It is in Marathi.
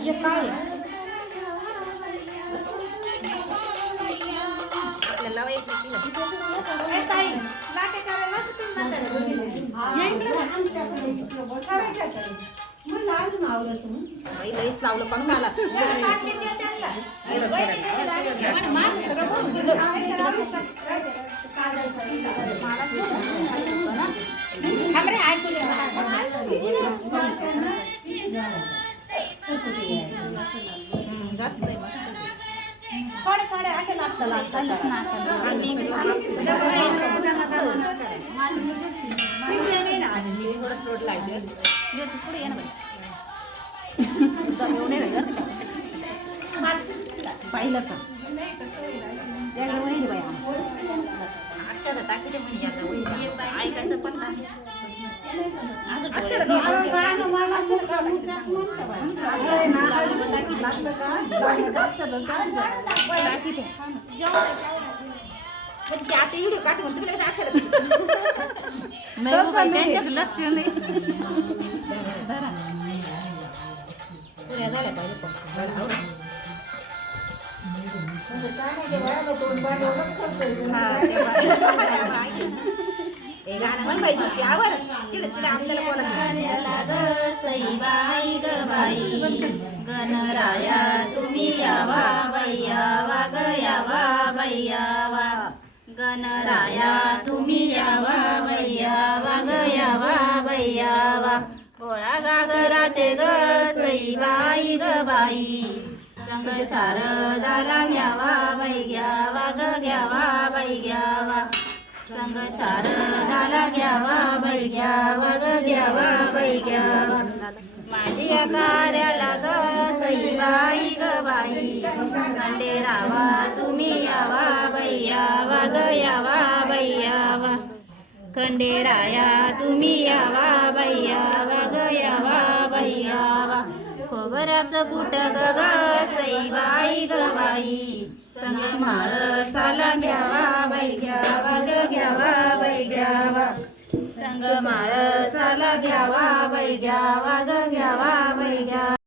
ये काय आपल्या नाव एक नाही ताई नाटे करायला तुम्ही मग लावून आवलं तुम्ही लईच लावलं पण मला जास्त थोडे थोडे असे लागतात पुढे ये ना पाहिलं का त्याला वही बाय अक्षर टाकते म्हणजे ऐकायचं पण नाही आता व्हिडिओ काढून तुला अक्षर लक्ष नाही झाल्या पाहिजे ते गाणं म्हण पाहिजे होती आवर तिकडे तिकडे आपल्याला बोला सईबाई ग बाई गणराया तुम्ही यावा बैयावा ग यावा बैयावा गणराया तुम्ही यावा बैयावा ग यावा बैयावा गोळा गागराचे ग सईबाई ग बाई संग सार झाला घ्यावा बाई घ्यावा ग घ्यावा बाई घ्यावा संग सार झाला घ्यावा बाई घ्यावा ग घ्यावा बाई घ्यावा माझ्या कार्याला ग सईबाई ग बाई खंडेरावा तुम्ही यावा बाई यावा ग यावा बाई यावा खंडेराया तुम्ही यावा बाई यावा ग यावा बाई यावा खोबऱ्याचं कुट ग सईबाई ग बाई संगे माळ साला घ्यावा बाई घ्यावा ग घ्यावा बाई घ्यावा संग माळ साला घ्यावा बाई घ्यावा ग घ्यावा बाई घ्यावा